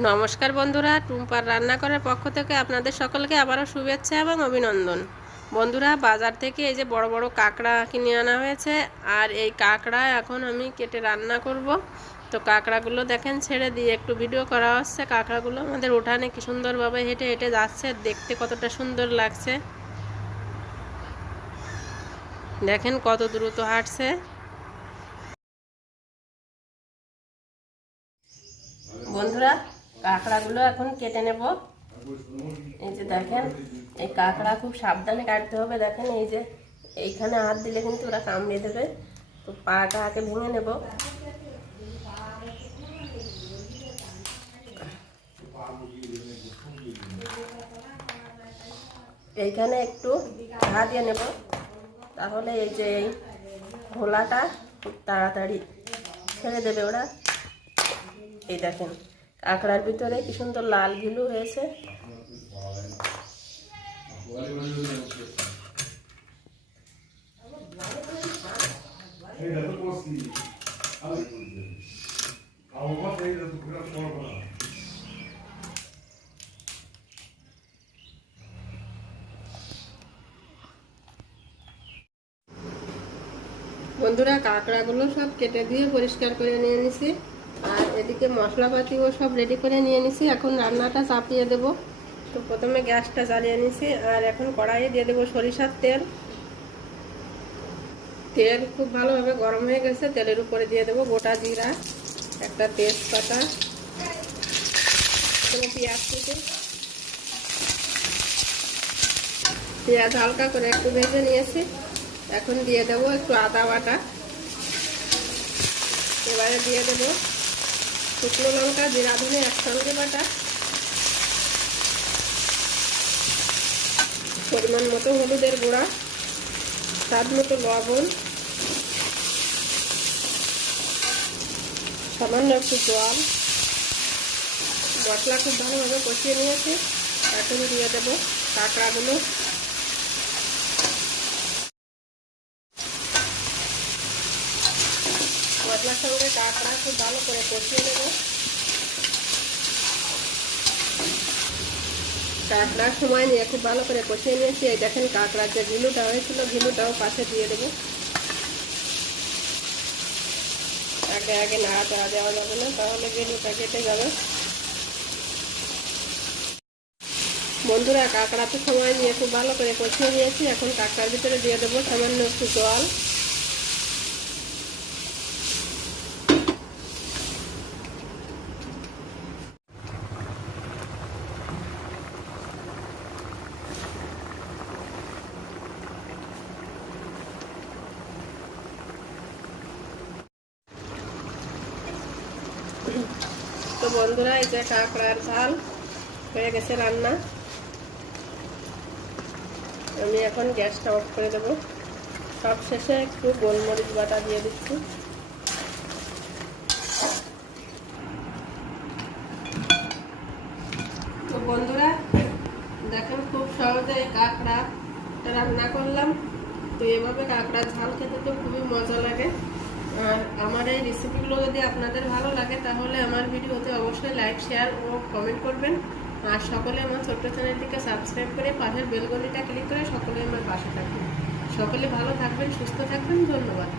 নমস্কার বন্ধুরা, টুম্পার রান্নাঘরের পক্ষ থেকে আপনাদের সকলকে আবারও শুভেচ্ছা এবং অভিনন্দন। বন্ধুরা, বাজার থেকে এই যে বড় বড় কাঁকড়া কিনে আনা হয়েছে, আর এই কাঁকড়া এখন আমি কেটে রান্না করব। তো কাঁকড়াগুলো দেখেন, ছেড়ে দিয়ে একটু ভিডিও করা হচ্ছে। কাঁকড়াগুলো আমাদের উঠানে কি সুন্দরভাবে হেঁটে হেঁটে যাচ্ছে, দেখতে কতটা সুন্দর লাগছে। দেখেন কত দ্রুত হাঁটছে। বন্ধুরা কাঁকড়াগুলো এখন কেটে নেব। এই যে দেখেন, এই কাঁকড়া খুব সাবধানে কাটতে হবে। দেখেন, এই যে এইখানে হাত দিলে কিন্তু ওরা কামড়ে দেবে। তো পাটা আগে ভেঙে নেব। এইখানে একটু ঘা দিয়ে নেব। তাহলে এই যে এই ঘোলাটা খুব তাড়াতাড়ি ছেড়ে দেবে ওরা। এই দেখেন। কাঁকড়ার ভিতরে কি সুন্দর লাল ঘিলু হয়েছে? বন্ধুরা, কাঁকড়াগুলো সব কেটে দিয়ে পরিষ্কার করে নিয়ে নিছি। এদিকে মশলাপাতিও সব রেডি করে নিয়ে নিছি। এখন রান্নাটা চাপিয়ে দেব। তো প্রথমে গ্যাসটা জ্বালিয়ে নিছি আর এখন কড়াইয়ে দিয়ে দেবো সরিষার তেল। তেল খুব ভালোভাবে গরম হয়ে গেছে, তেলের উপরে দিয়ে দেবো গোটা জিরা, একটা তেজপাতা পেঁয়াজ কুচি। পেঁয়াজ হালকা করে একটু ভেজে নিয়েছি। এখন দিয়ে দেবো একটু আদা বাটা। এবারে দিয়ে দেবো শুকনো লঙ্কা, জিরা ধনে একসঙ্গে বাটা। পরিমাণ মতো হলুদের গুঁড়া, স্বাদ মতো লবণ। সামান্য একটু জল। মশলা খুব ভালোভাবে কষিয়ে নিয়েছি। এখন দিয়ে দেবো কাঁকড়াগুলো সঙ্গে খুব ভালো করে কষিয়ে নেব। কাঁকড়ার সময় নিয়ে খুব ভালো করে কষিয়ে নিয়েছি। এই দেখেন কাঁকড়ার যে ঘিলুটা হয়েছিল, ঘিলুটাও পাশে দিয়ে দেবো। আগে আগে নাড়াচাড়া দেওয়া যাবে না, তাহলে ঘিলুটা কেটে যাবে। বন্ধুরা, কাঁকড়াতে সময় নিয়ে খুব ভালো করে কষিয়ে নিয়েছি। এখন কাঁকড়ার ভিতরে দিয়ে দেবো সামান্য একটু জল। তো বন্ধুরা, এই যে কাঁকড়ার ঝাল হয়ে গেছে রান্না। আমি এখন গ্যাসটা অফ করে দেবো। সব শেষে একটু গোলমরিচ বাটা দিয়ে দিচ্ছি। তো বন্ধুরা, দেখেন খুব সহজে কাঁকড়া রান্না করলাম। তো এভাবে কাঁকড়ার ঝাল খেতে তো খুবই মজা লাগে। আর রেসিপিগুলো যদি আপনাদের ভালো লাগে, তাহলে আমার ভিডিওতে অবশ্যই লাইক শেয়ার ও কমেন্ট করবেন। আর সকলে আমার ছোট্ট চ্যানেলটিকে সাবস্ক্রাইব করে পাশের বেলগনিটা ক্লিক করে সকলে আমার পাশে থাকবেন। সকলে ভালো থাকবেন, সুস্থ থাকবেন, ধন্যবাদ।